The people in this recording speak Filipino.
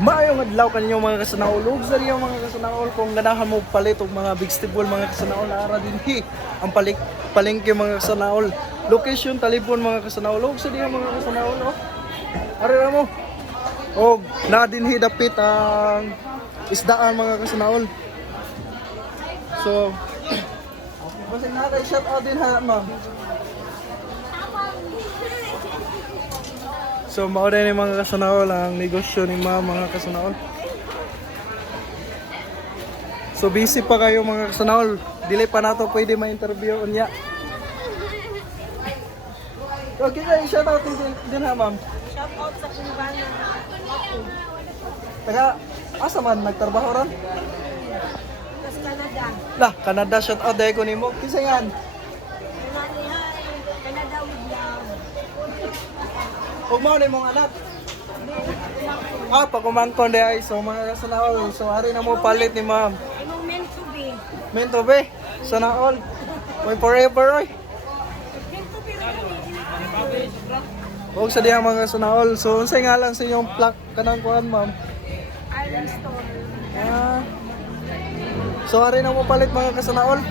Maayong adlaw kaninyo mga kasanaol. Ug sa inyo mga kasanaol kung ganahan mo palit og mga vegetable mga kasanaol ara dinhi ang palengke mga kasanaol. Location Talipon mga kasanaol. Ug sa inyo mga kasanaol oh. Ari ra mo. Og na dinhi dapit ang isdaan mga kasanaol. So basig na kay shout out din ha ma'am. So mao din yung mga kasanaol ang negosyo ni mga kasanaol. So busy pa kayo mga kasanaol. Dili pa nato pwede ma-interview unya. Okay guys, shout out din ha ma'am. Shout out sa Kumbana. Taga asa man nagtrabaho ron? Sa Canada. Lah, Canada shout out dai ko nimo. Kinsa yan? Canada with love. Ug mao ni mong anak. Pagkumangkon di ay so mga kasanaol. So ari na mo palit ni ma'am. Imong meant to be. Mento be, sana all. May forever oy. Huwag sa diyang mga sunaol. So, unsay nga lang sa inyong plak kanang kuhan, ma'am? Island Store. So, ari na mo palit mga kasanaol.